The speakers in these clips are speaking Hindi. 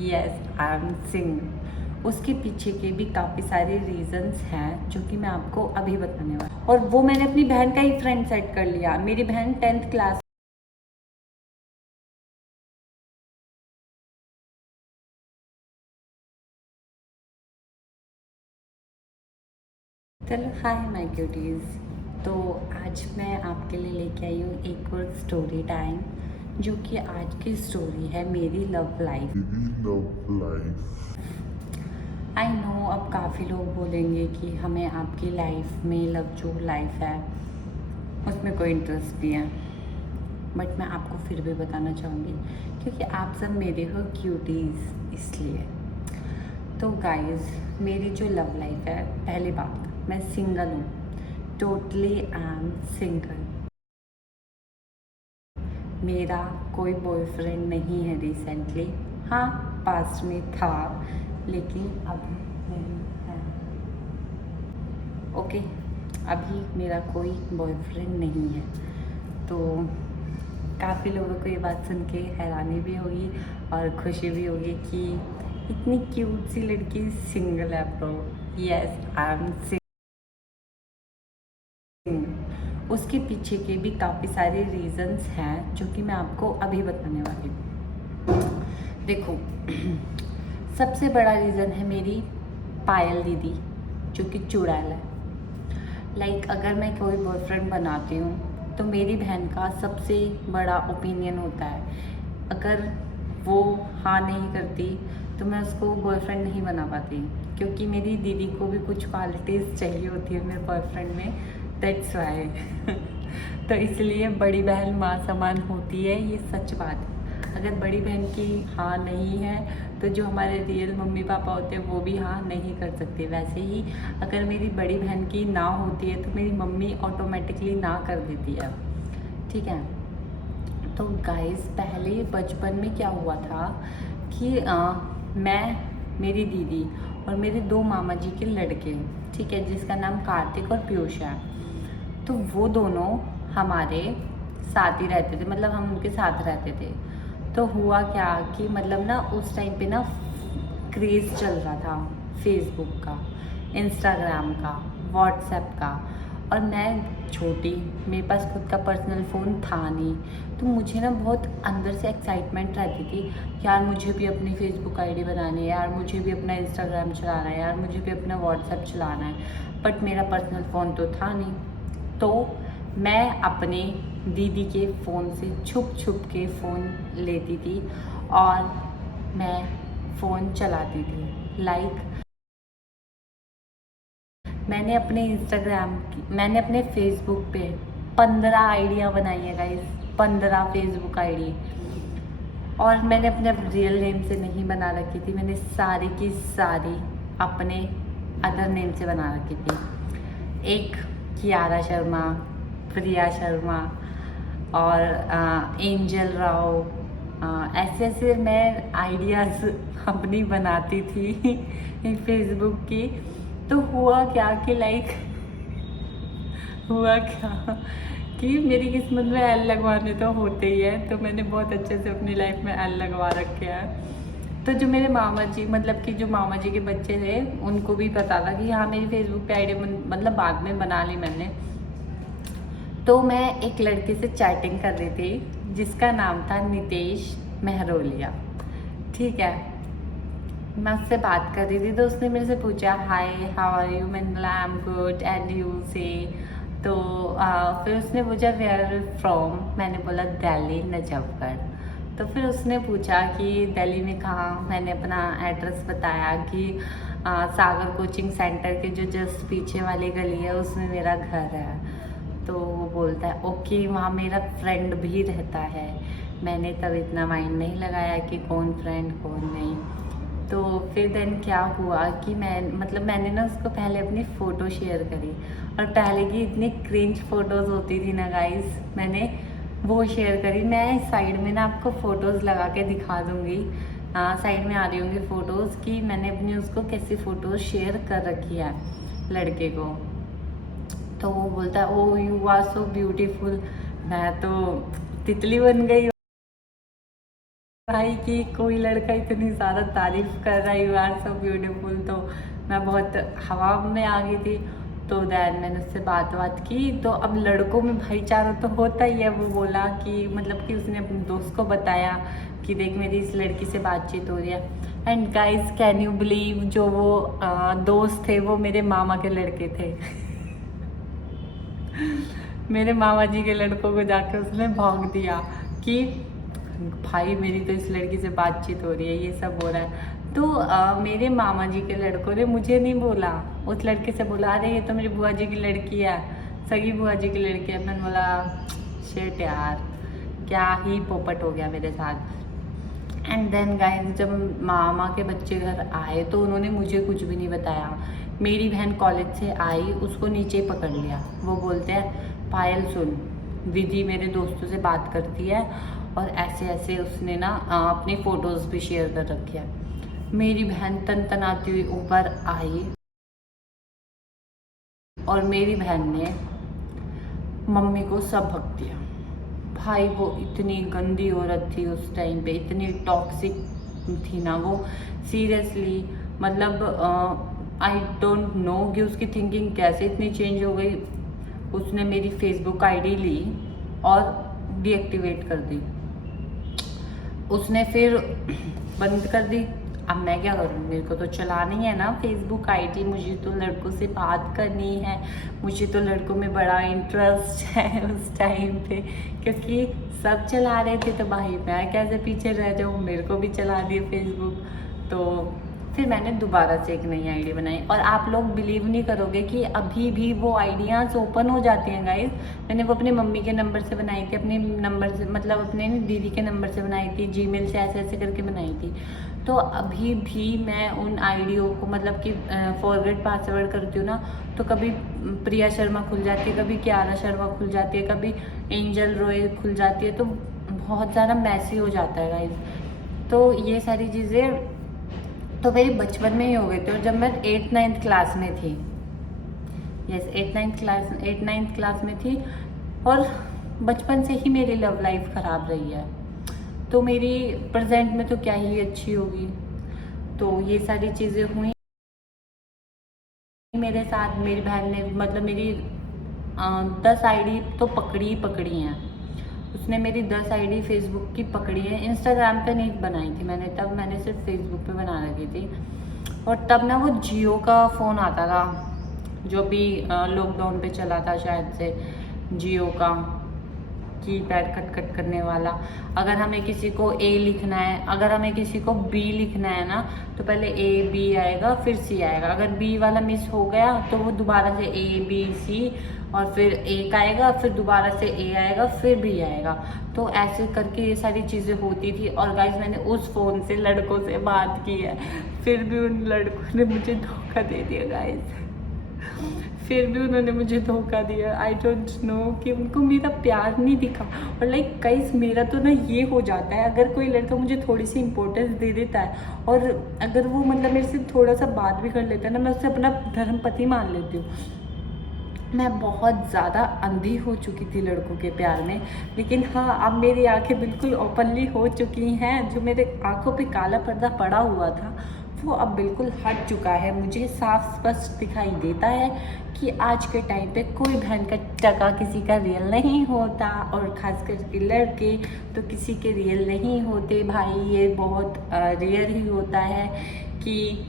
Yes I am single. उसके पीछे के भी काफ़ी सारे रीजंस हैं जो कि मैं आपको अभी बताने वाली। और वो मैंने अपनी बहन का ही फ्रेंड सेट कर लिया। मेरी बहन 10th क्लास। चलो हाय माय क्यूटीज़। तो आज मैं आपके लिए लेके आई हूँ एक और स्टोरी टाइम, जो कि आज की स्टोरी है मेरी लव लाइफ। आई नो अब काफ़ी लोग बोलेंगे कि हमें आपकी लाइफ में लव जो लाइफ है उसमें कोई इंटरेस्ट नहीं है, बट मैं आपको फिर भी बताना चाहूँगी क्योंकि आप सब मेरे हो क्यूटीज़ इसलिए। तो गाइस, मेरी जो लव लाइफ है, पहली बात मैं सिंगल हूँ, टोटली आई एम सिंगल। मेरा कोई बॉयफ्रेंड नहीं है रिसेंटली। हाँ, पास्ट में था लेकिन अभी नहीं है। ओके, अभी मेरा कोई बॉयफ्रेंड नहीं है। तो काफ़ी लोगों को ये बात सुन के हैरानी भी होगी और खुशी भी होगी कि इतनी क्यूट सी लड़की सिंगल है। Bro, yes I am single. उसके पीछे के भी काफ़ी सारे रीजंस हैं जो कि मैं आपको अभी बताने वाली हूँ। देखो, सबसे बड़ा रीज़न है मेरी पायल दीदी, जो कि चुड़ैल है। अगर मैं कोई बॉयफ्रेंड बनाती हूँ तो मेरी बहन का सबसे बड़ा ओपिनियन होता है। अगर वो हाँ नहीं करती तो मैं उसको बॉयफ्रेंड नहीं बना पाती, क्योंकि मेरी दीदी को भी कुछ क्वालिटीज़ चाहिए होती है मेरे बॉयफ्रेंड में। दैट्स वाई तो इसलिए बड़ी बहन माँ समान होती है, ये सच बात है। अगर बड़ी बहन की हाँ नहीं है तो जो हमारे रियल मम्मी पापा होते हैं वो भी हाँ नहीं कर सकते। वैसे ही अगर मेरी बड़ी बहन की ना होती है तो मेरी मम्मी ऑटोमेटिकली ना कर देती है। ठीक है। तो गाइस, पहले बचपन में क्या हुआ था कि मैं, मेरी दीदी और मेरे दो मामा जी के लड़के, ठीक है, जिसका नाम कार्तिक और पीयूष है, तो वो दोनों हमारे साथ ही रहते थे, मतलब हम उनके साथ रहते थे। तो हुआ क्या कि मतलब ना उस टाइम पे ना क्रेज़ चल रहा था फेसबुक का, इंस्टाग्राम का, व्हाट्सएप का। और मैं छोटी, मेरे पास खुद का पर्सनल फ़ोन था नहीं, तो मुझे ना बहुत अंदर से एक्साइटमेंट रहती थी, यार मुझे भी अपनी फेसबुक आईडी बनानी है, यार मुझे भी अपना इंस्टाग्राम चलाना है, यार मुझे भी अपना व्हाट्सएप चलाना है। बट मेरा पर्सनल फ़ोन तो था नहीं। तो मैं अपने दीदी के फ़ोन से छुप छुप के फ़ोन लेती थी और मैं फ़ोन चलाती थी। मैंने अपने फेसबुक पे 15 आइडियाँ बनाई है गाइस, 15 फेसबुक आईडी। और मैंने अपने रियल नेम से नहीं बना रखी थी, मैंने सारी की सारी अपने अदर नेम से बना रखी थी। एक कियारा शर्मा, प्रिया शर्मा और एंजल राव। ऐसे ऐसे मैं आइडियाज़ अपनी बनाती थी फेसबुक की। तो हुआ क्या कि हुआ क्या कि मेरी किस्मत में एल लगवाने तो होते ही है, तो मैंने बहुत अच्छे से अपनी लाइफ में एल लगवा रखे हैं। तो जो मेरे मामा जी, मतलब कि जो मामा जी के बच्चे थे, उनको भी पता था कि हाँ मेरी फेसबुक पे आईडी मतलब बाद में बना ली मैंने। तो मैं एक लड़के से चैटिंग कर रही थी जिसका नाम था नितेश मेहरोलिया। ठीक है। मैं उससे बात कर रही थी तो उसने मेरे से पूछा, हाय हाउ आर यू, मैंने बोला I am good and you से। तो फिर उसने पूछा वेयर फ्रॉम, मैंने बोला दिल्ली नजफगढ़। तो फिर उसने पूछा कि दिल्ली में कहाँ, मैंने अपना एड्रेस बताया कि सागर कोचिंग सेंटर के जो जस्ट पीछे वाली गली है उसमें मेरा घर है। तो वो बोलता है ओके, वहाँ मेरा फ्रेंड भी रहता है। मैंने तब इतना माइंड नहीं लगाया कि कौन फ्रेंड कौन नहीं। तो फिर देन क्या हुआ कि मैंने ना उसको पहले अपनी फ़ोटो शेयर करी, और पहले की इतनी क्रिंज फ़ोटोज़ होती थी ना गाइस, मैंने वो शेयर करी। मैं साइड में ना आपको फ़ोटोज़ लगा के दिखा दूँगी, साइड में आ रही होंगी फ़ोटोज़ कि मैंने अपनी उसको कैसी फ़ोटोज़ शेयर कर रखी है लड़के को। तो वो बोलता है ओ यू आर सो ब्यूटीफुल। मैं तो तितली बन गई। भाई कि कोई लड़का इतनी ज़्यादा तारीफ कर रहा है, यू आर सो ब्यूटीफुल, तो मैं बहुत हवा में आ गई थी। तो दैन मैंने उससे बात की, तो अब लड़कों में भाईचारा तो होता ही है। वो बोला कि मतलब कि उसने अपने दोस्त को बताया कि देख मेरी इस लड़की से बातचीत हो रही है। And guys can you believe, जो वो दोस्त थे वो मेरे मामा के लड़के थे। मेरे मामा जी के लड़कों को जाकर उसने भौंक दिया कि भाई मेरी तो इस लड़की से बातचीत हो रही है, ये सब हो रहा है। तो मेरे मामा जी के लड़कों ने मुझे नहीं बोला, उस लड़के से बोला अरे ये तो मेरी बुआ जी की लड़की है, सगी बुआ जी की लड़की है। मैंने बोला शिट यार, क्या ही पोपट हो गया मेरे साथ। एंड देन गाइस जब मामा के बच्चे घर आए तो उन्होंने मुझे कुछ भी नहीं बताया। मेरी बहन कॉलेज से आई, उसको नीचे पकड़ लिया। वो बोलते हैं पायल सुन, विधि मेरे दोस्तों से बात करती है और ऐसे ऐसे उसने ना अपनी फ़ोटोज़ भी शेयर कर रखी है। मेरी बहन तनतनाती हुई ऊपर आई और मेरी बहन ने मम्मी को सब हक दिया। भाई वो इतनी गंदी औरत थी उस टाइम पे, इतनी टॉक्सिक थी ना वो, सीरियसली। मतलब आई डोंट नो कि उसकी थिंकिंग कैसे इतनी चेंज हो गई। उसने मेरी फेसबुक आईडी ली और डीएक्टिवेट कर दी। उसने फिर बंद कर दी। अब मैं क्या करूँ, मेरे को तो चलानी है ना फेसबुक आईडी, मुझे तो लड़कों से बात करनी है, मुझे तो लड़कों में बड़ा इंटरेस्ट है उस टाइम पे, क्योंकि सब चला रहे थे तो भाई मैं कैसे पीछे रह जाऊँ, मेरे को भी चला दिया फेसबुक। तो फिर मैंने दोबारा से एक नई आईडी बनाई और आप लोग बिलीव नहीं करोगे कि अभी भी वो आइडियाज़ ओपन हो जाती हैं गाइस। मैंने वो अपने मम्मी के नंबर से बनाई थी, अपने नंबर से मतलब अपने दीदी के नंबर से बनाई थी, जीमेल से ऐसे ऐसे करके बनाई थी। तो अभी भी मैं उन आईडियों को मतलब कि फॉरगेट पासवर्ड करती हूँ ना, तो कभी प्रिया शर्मा खुल जाती है, कभी कियारा शर्मा खुल जाती है, कभी एंजल रॉय खुल जाती है, तो बहुत ज़्यादा मैसी हो जाता है गाइस। तो ये सारी चीज़ें तो मेरी बचपन में ही हो गई थी। और जब मैं 8th-9th क्लास में थी, यस 8th-9th क्लास में थी, और बचपन से ही मेरी लव लाइफ ख़राब रही है, तो मेरी प्रेजेंट में तो क्या ही अच्छी होगी। तो ये सारी चीज़ें हुई मेरे साथ। मेरी बहन ने मतलब मेरी 10 आईडी तो पकड़ी हैं उसने, मेरी 10 आईडी फेसबुक की पकड़ी है। इंस्टाग्राम पे नहीं बनाई थी मैंने, तब मैंने सिर्फ फेसबुक पे बना रखी थी। और तब ना वो जियो का फ़ोन आता था, जो भी लॉकडाउन पे चला था शायद से, जियो का कीपैड कट कट करने वाला। अगर हमें किसी को ए लिखना है, अगर हमें किसी को बी लिखना है ना, तो पहले ए बी आएगा फिर सी आएगा। अगर बी वाला मिस हो गया तो वो दोबारा से ए बी सी और फिर एक आएगा, फिर दोबारा से ए आएगा, फिर बी आएगा। तो ऐसे करके ये सारी चीज़ें होती थी। और गाइस मैंने उस फ़ोन से लड़कों से बात की है, फिर भी उन लड़कों ने मुझे धोखा दे दिया गाइस। फिर भी उन्होंने मुझे धोखा दिया। आई डोंट नो कि उनको मेरा प्यार नहीं दिखा। और लाइक गाइस मेरा तो ना ये हो जाता है, अगर कोई लड़का मुझे थोड़ी सी इंपॉर्टेंस दे देता है और अगर वो मतलब मेरे से थोड़ा सा बात भी कर लेता है ना, मैं उससे अपना धर्म पति मान लेती हूँ। मैं बहुत ज़्यादा अंधी हो चुकी थी लड़कों के प्यार में, लेकिन हाँ अब मेरी आंखें बिल्कुल ओपनली हो चुकी हैं। जो मेरे आंखों पे काला पर्दा पड़ा हुआ था वो अब बिल्कुल हट चुका है। मुझे साफ स्पष्ट दिखाई देता है कि आज के टाइम पे कोई बहन का टका किसी का रियल नहीं होता, और ख़ास करके लड़के तो किसी के रियल नहीं होते भाई। ये बहुत रेयर ही होता है कि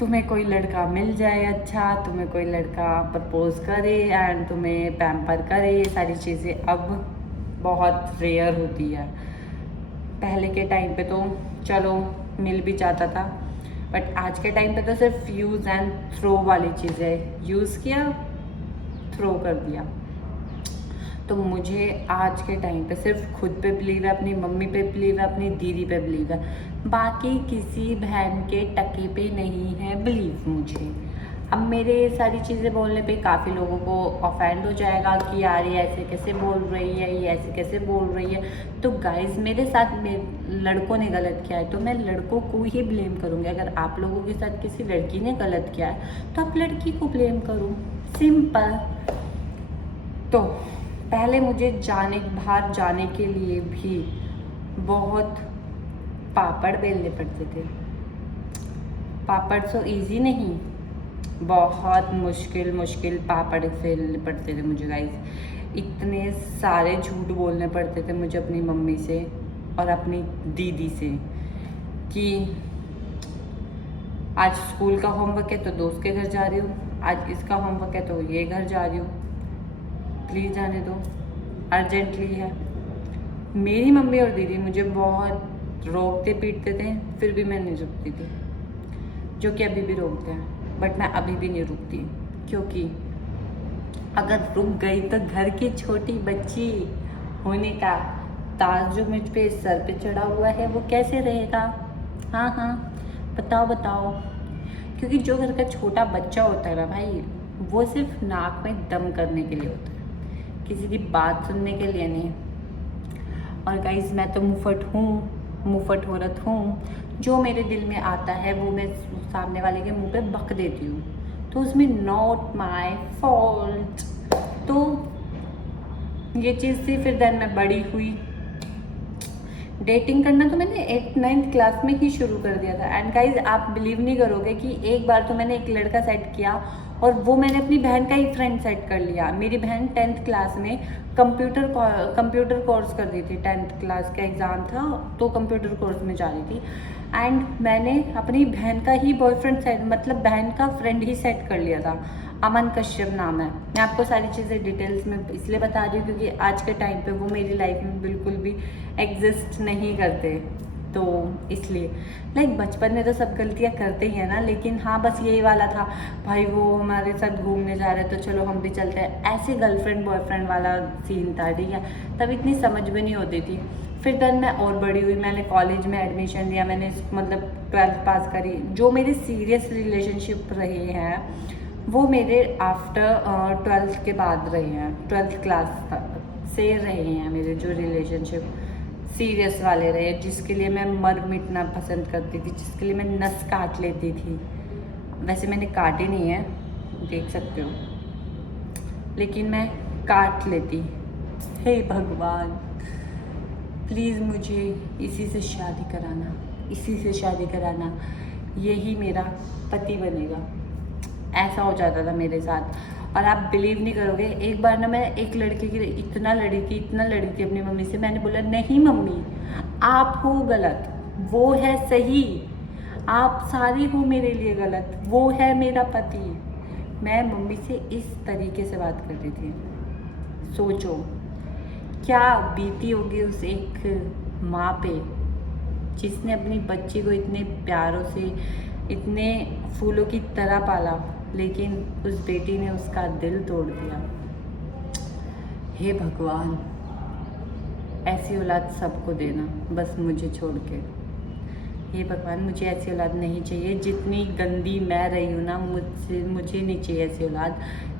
तुम्हें कोई लड़का मिल जाए अच्छा, तुम्हें कोई लड़का प्रपोज करे एंड तुम्हें पैम्पर करे। ये सारी चीज़ें अब बहुत रेयर होती है। पहले के टाइम पे तो चलो मिल भी जाता था, बट आज के टाइम पे तो सिर्फ यूज़ एंड थ्रो वाली चीज़ें, यूज़ किया थ्रो कर दिया। तो मुझे आज के टाइम पे सिर्फ खुद पे बिलीव है, अपनी मम्मी पे बिलीव है, अपनी दीदी पे बिलीव है, बाकी किसी बहन के टके पे नहीं है बिलीव मुझे। अब मेरे सारी चीज़ें बोलने पे काफ़ी लोगों को ऑफेंड हो जाएगा कि यार ये ऐसे कैसे बोल रही है, ये ऐसे कैसे बोल रही है। तो गाइस मेरे साथ लड़कों ने गलत किया है तो मैं लड़कों को ही ब्लेम करूँगी। अगर आप लोगों के साथ किसी लड़की ने गलत किया है तो आप लड़की को ब्लेम करो, सिंपल। तो पहले मुझे बाहर जाने के लिए भी बहुत पापड़ बेलने पड़ते थे। पापड़ तो इजी नहीं, बहुत मुश्किल मुश्किल पापड़ बेलने पड़ते थे मुझे गाइस। इतने सारे झूठ बोलने पड़ते थे मुझे अपनी मम्मी से और अपनी दीदी से कि आज स्कूल का होमवर्क है तो दोस्त के घर जा रही हूँ, आज इसका होमवर्क है तो ये घर जा रही हूँ, प्लीज़ जाने दो, अर्जेंटली है। मेरी मम्मी और दीदी मुझे बहुत रोकते पीटते थे, फिर भी मैं नहीं रुकती थी, जो कि अभी भी रोकते हैं, बट मैं अभी भी नहीं रुकती, क्योंकि अगर रुक गई तो घर की छोटी बच्ची होने का ताज जो मुझ पे सर पे चढ़ा हुआ है वो कैसे रहेगा। हाँ हाँ, बताओ बताओ। क्योंकि जो घर का छोटा बच्चा होता है ना भाई, वो सिर्फ नाक में दम करने के लिए होता है, किसी की बात सुनने के लिए नहीं। और गाइस मैं तो मुफट औरत हूँ, जो मेरे दिल में आता है वो मैं सामने वाले के मुंह पे बक देती हूँ, तो उसमें नॉट माय फॉल्ट। तो ये चीज़ थी। फिर देन मैं बड़ी हुई, डेटिंग करना तो मैंने 8th-9th क्लास में ही शुरू कर दिया था। एंड गाइज आप बिलीव नहीं करोगे कि एक बार तो मैंने एक लड़का सेट किया और वो मैंने अपनी बहन का ही फ्रेंड सेट कर लिया। मेरी बहन 10th क्लास में कंप्यूटर कोर्स कर रही थी, 10th क्लास का एग्ज़ाम था तो कंप्यूटर कोर्स में जा रही थी। एंड मैंने अपनी बहन का ही बॉयफ्रेंड सेट, मतलब बहन का फ्रेंड ही सेट कर लिया था। अमन कश्यप नाम है। मैं आपको सारी चीज़ें डिटेल्स में इसलिए बता रही हूँ क्योंकि आज के टाइम पे वो मेरी लाइफ में बिल्कुल भी एग्जिस्ट नहीं करते, तो इसलिए लाइक बचपन में तो सब गलतियाँ करते ही हैं ना, लेकिन हाँ बस यही वाला था भाई, वो हमारे साथ घूमने जा रहे तो चलो हम भी चलते हैं, ऐसे गर्लफ्रेंड बॉयफ्रेंड वाला सीन था, ठीक है। तब इतनी समझ भी नहीं होती थी। फिर देन मैं और बड़ी हुई, मैंने कॉलेज में एडमिशन लिया, मैंने मतलब 12th पास करी। जो मेरे सीरियस रिलेशनशिप रहे हैं वो मेरे आफ्टर 12th के बाद रहे हैं, 12th क्लास से रहे हैं मेरे जो रिलेशनशिप सीरियस वाले रहे, जिसके लिए मैं मर मिटना पसंद करती थी, जिसके लिए मैं नस काट लेती थी। वैसे मैंने काटे नहीं है, देख सकते हो, लेकिन मैं काट लेती। हे भगवान, प्लीज़ मुझे इसी से शादी कराना, इसी से शादी कराना, यही मेरा पति बनेगा। ऐसा हो जाता था मेरे साथ। और आप बिलीव नहीं करोगे, एक बार ना मैं एक लड़के की इतना लड़ी थी अपनी मम्मी से। मैंने बोला नहीं मम्मी, आप हो गलत, वो है सही, आप सारी हो मेरे लिए गलत, वो है मेरा पति। मैं मम्मी से इस तरीके से बात कर रही थी। सोचो क्या बीती होगी उस एक माँ पे जिसने अपनी बच्ची को इतने प्यारों से, इतने फूलों की तरह पाला, लेकिन उस बेटी ने उसका दिल तोड़ दिया। हे भगवान, ऐसी औलाद सबको देना, बस मुझे छोड़ के। हे भगवान, मुझे ऐसी औलाद नहीं चाहिए। जितनी गंदी मैं रही हूँ ना, मुझे नहीं चाहिए ऐसी औलाद।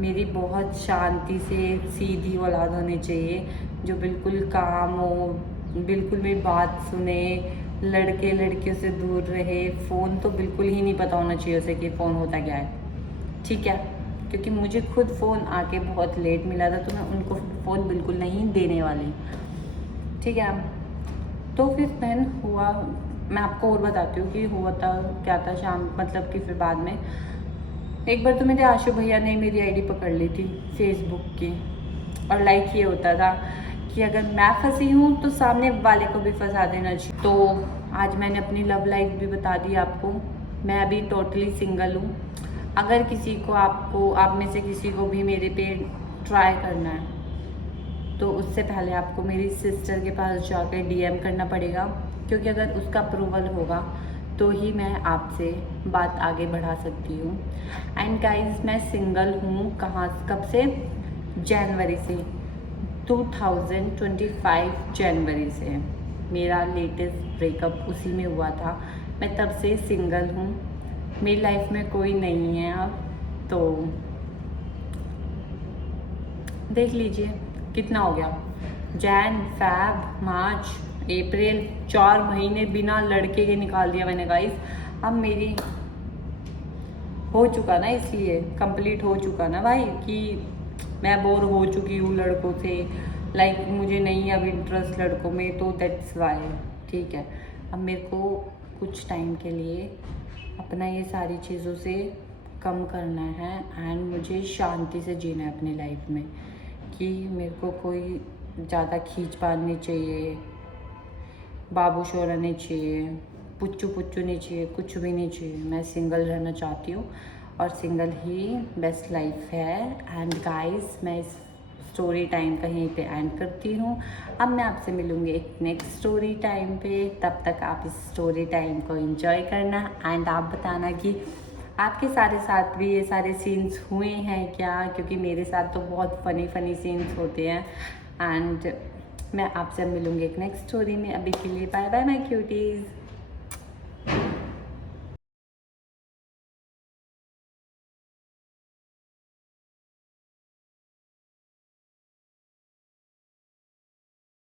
मेरी बहुत शांति से सीधी औलाद होनी चाहिए, जो बिल्कुल काम हो, बिल्कुल मेरी बात सुने, लड़के लड़कियों से दूर रहे। फ़ोन तो बिल्कुल ही नहीं पता होना चाहिए उसे कि फ़ोन होता क्या है, ठीक है। क्योंकि मुझे खुद फ़ोन आके बहुत लेट मिला था, तो मैं उनको फ़ोन बिल्कुल नहीं देने वाली, ठीक है। तो फिर देन हुआ, मैं आपको और बताती हूँ कि हुआ था क्या था शाम, मतलब कि फिर बाद में एक बार तो मेरे आशु भैया ने मेरी आईडी पकड़ ली थी फेसबुक की। और लाइक ये होता था कि अगर मैं फंसी हूँ तो सामने वाले को भी फंसा देना चाहिए। तो आज मैंने अपनी लव लाइफ भी बता दी आपको। मैं अभी टोटली सिंगल हूँ। अगर किसी को, आप में से किसी को भी मेरे पे ट्राई करना है तो उससे पहले आपको मेरी सिस्टर के पास जाकर डीएम करना पड़ेगा, क्योंकि अगर उसका अप्रूवल होगा तो ही मैं आपसे बात आगे बढ़ा सकती हूँ। एंड गाइस, मैं सिंगल हूँ कब से? जनवरी से, 2025 जनवरी से मेरा लेटेस्ट ब्रेकअप उसी में हुआ था। मैं तब से सिंगल हूँ, मेरी लाइफ में कोई नहीं है अब। तो देख लीजिए कितना हो गया, जैन, फैब, मार्च, अप्रैल, 4 महीने बिना लड़के के निकाल दिया मैंने गाइस। अब मेरी हो चुका ना, इसलिए कंप्लीट हो चुका ना भाई, कि मैं बोर हो चुकी हूँ लड़कों से। लाइक मुझे नहीं अब इंटरेस्ट लड़कों में, तो दैट्स वाई, ठीक है। अब मेरे को कुछ टाइम के लिए अपना ये सारी चीज़ों से कम करना है एंड मुझे शांति से जीना है अपनी लाइफ में, कि मेरे को कोई ज़्यादा खींचतान नहीं चाहिए, बाबू शोरा नहीं चाहिए, पुच्चू पुच्चू नहीं चाहिए, कुछ भी नहीं चाहिए। मैं सिंगल रहना चाहती हूँ और सिंगल ही बेस्ट लाइफ है। एंड गाइस, मैं इस स्टोरी टाइम का यहीं पे एंड करती हूँ। अब मैं आपसे मिलूँगी एक नेक्स्ट स्टोरी टाइम पे। तब तक आप इस स्टोरी टाइम को एंजॉय करना एंड आप बताना कि आपके सारे साथ भी ये सारे सीन्स हुए हैं क्या, क्योंकि मेरे साथ तो बहुत फ़नी सीन्स होते हैं। एंड मैं आपसे मिलूँगी एक नेक्स्ट स्टोरी में। अभी के लिए बाय बाय माय क्यूटीज़।